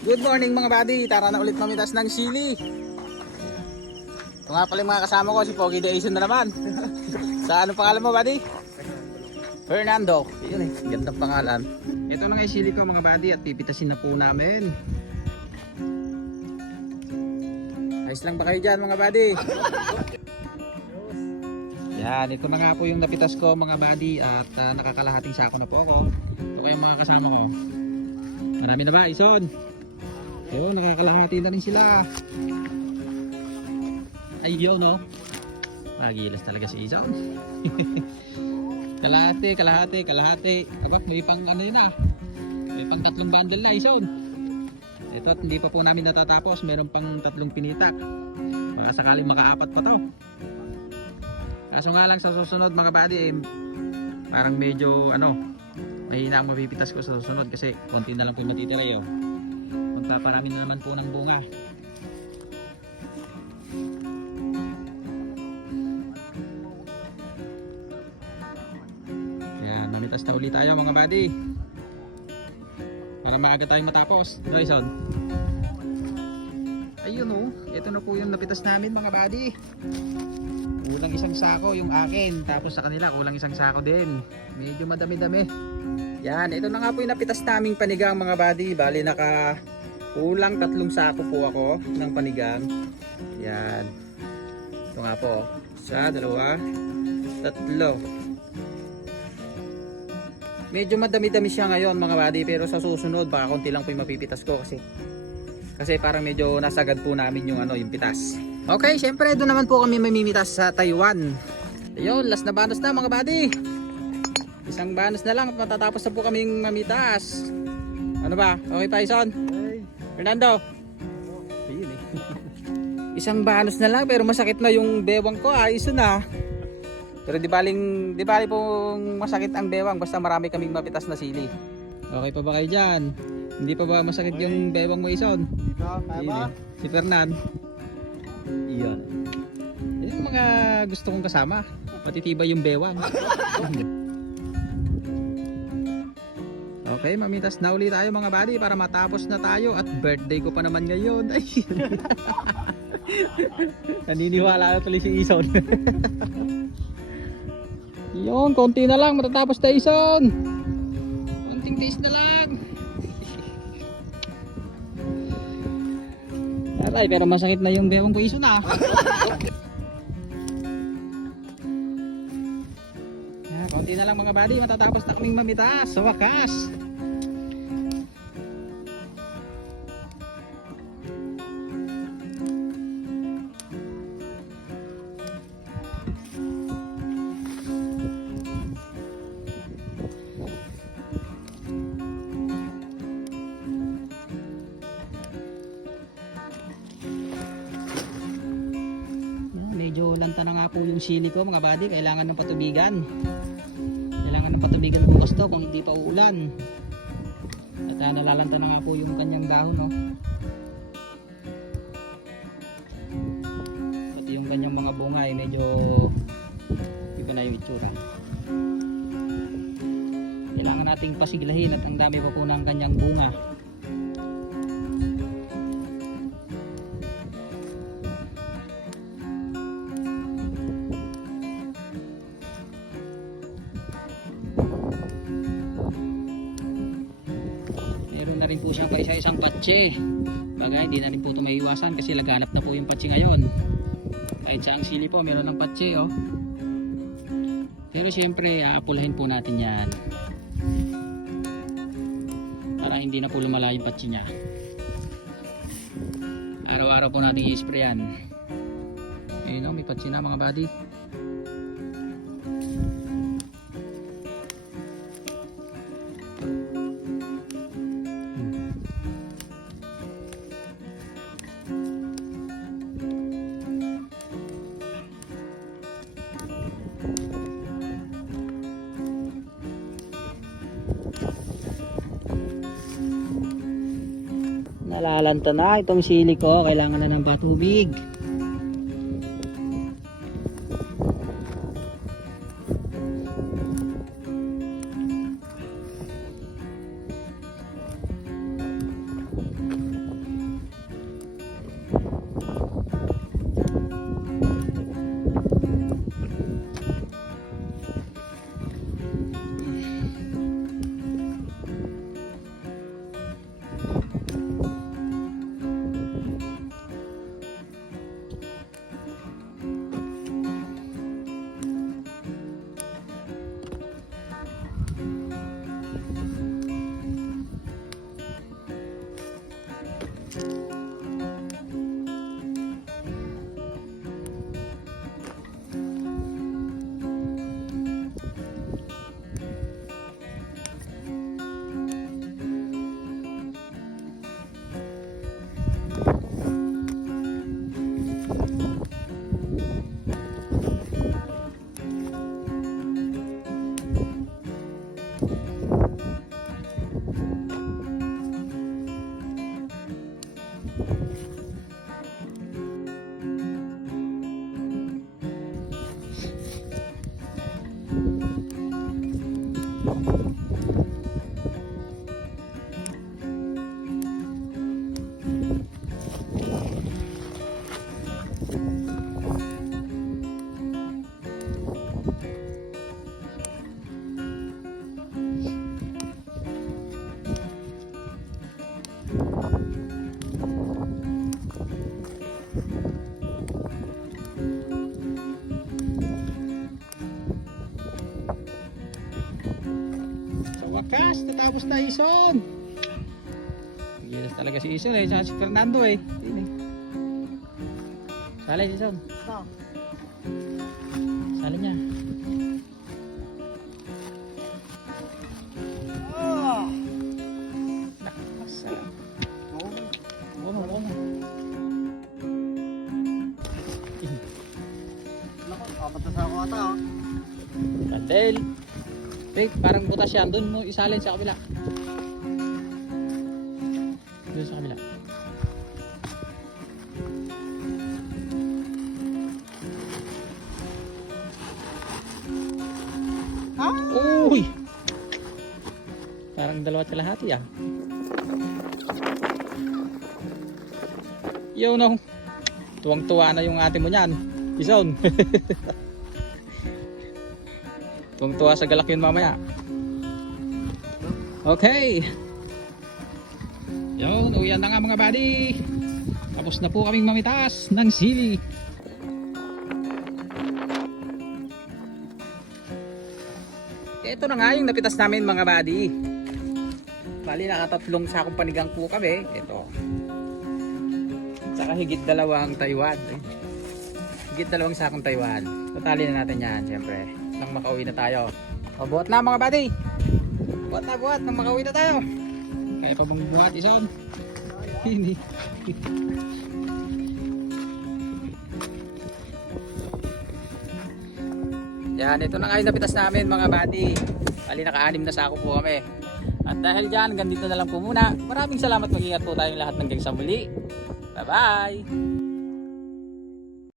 Good morning mga buddy, tara na ulit mamitas ng sili. Ito nga pala yung mga kasama ko, si Pogi Deison na naman. Sa anong pangalan mo buddy? Fernando. Yun eh, gandang pangalan. Ito na nga yung sili ko mga buddy at pipitasin na po namin. Ayos lang ba kayo dyan mga buddy? Yan, ito na nga po yung napitas ko mga buddy at nakakalahating sako na po ako. Ito kayong mga kasama ko. Marami na ba, Ison? Ayun, nakakalahati na rin sila. Ay, yun no? Magilas talaga si Ison. kalahati. Abak, may pang ano yun ah. May pang 3 bundle na Ison. Ito at hindi pa po namin natatapos. Meron pang 3 pinitak. Baka sakaling maka-4 pa to. Kaso nga lang sa susunod mga buddy eh, parang medyo ano, mahina ang mapipitas ko sa susunod kasi konti na lang po yung matitira yun. Magpaparami na naman po ng bunga. Yan, mamitas na ulit tayo mga buddy. Para maaga tayong matapos. No, Ison? Ayun oh, ito na po yung napitas namin mga buddy. Kulang 1 sako yung akin, tapos sa kanila kulang 1 sako din. Medyo madami-dami. Yan, ito na nga po yung napitas naming panigang mga buddy. Bali naka kulang 3 sako po ako ng panigang. Yan. Ito nga po. 1, 2, 3. Medyo madami-dami siya ngayon mga buddy, pero sa susunod baka konti lang po yung mapipitas ko kasi parang medyo nasagad po namin yung ano, yung pitas. Okay, syempre doon naman po kami mamimitas sa Taiwan. Ayun, last na banos na mga buddy. 1 banos na lang at matatapos na po kaming mamitas. Ano ba? Okay pa Ison? Hey. Fernando? Ayun eh. 1 banos na lang pero masakit na yung bewang ko. Ayos na. Pero di bali pong masakit ang bewang basta marami kaming mapitas na sili. Okay pa ba kayo dyan? Hindi pa ba masakit yung bewang mo Ison? Di ba? Kaya ba? Si Fernan. Iyon. Yan yung mga gusto kong kasama. Matitibay yung bewang. Okay, mamitas na ulit tayo mga buddy para matapos na tayo at birthday ko pa naman ngayon. Ay. Naniniwala na tuloy si Ison. Yun, konti na lang matatapos na Ison. Konting taste na lang. Aray, pero masakit na yung bewang ko Ison ah. Konti na lang mga buddy, matatapos na kaming mamitas sa wakas. Medyo lanta na nga po yung sili ko mga buddy, kailangan ng patubigan. Kailangan ng patubigan bukas to kung hindi pa uulan. At nalalanta na nga po yung kanyang dahon no. Pati yung kanyang mga bunga ay medyo iba na yung itsura. Kailangan nating pasiglahin at ang dami pa po ng kanyang bunga. Na rin po siyang paisa-isang patse. Bagay, hindi na rin po ito maiiwasan kasi laganap na po yung patse ngayon. Kahit sa ang sili po, meron ng patse oh. Pero syempre, aapulahin po natin yan. Para hindi na po lumala yung patse niya. Araw-araw po natin i-spray yan. Ayun oh, may patse na mga buddy. Nalalanta na itong sili ko, kailangan na ng patubig. Sa wakas, natapos na Ison. Gilas talaga si Ison eh, sa si Fernando eh. Yun eh. Salay si Ison. Salay niya. Nakakasarap. Oo mo. Apat na sa ako ata oh. Kandel. Wait, parang butas yan. Doon mo isalin sa kabila. Doon sa kabila. Uy! Parang dalawa at kalahati ah. Yo no. Tuwang-tuwa na yung ate mo niyan. Ison. Tuwang-tuwa sa galak yun mamaya. Okay. Yun, uyan na nga mga buddy. Tapos na po kaming mamitas ng sili. Ito na nga yung napitas namin mga buddy. Bali nakatatlong sakong panigang po kami. Ito. Saka higit dalawang Taiwan. Higit dalawang sakong Taiwan. Tatali na natin yan syempre. Nang makauwi na tayo. O, buhat na mga buddy. Buhat nang makauwi na tayo. Kaya pa bang buhat Ison? Hindi. Yan, ito na nga yung napitas namin mga buddy. Bali naka-anim na sako po kami. At dahil dyan, hanggang dito na lang po muna. Maraming salamat, mag-ingat po tayong lahat hanggang sa muli. Bye bye!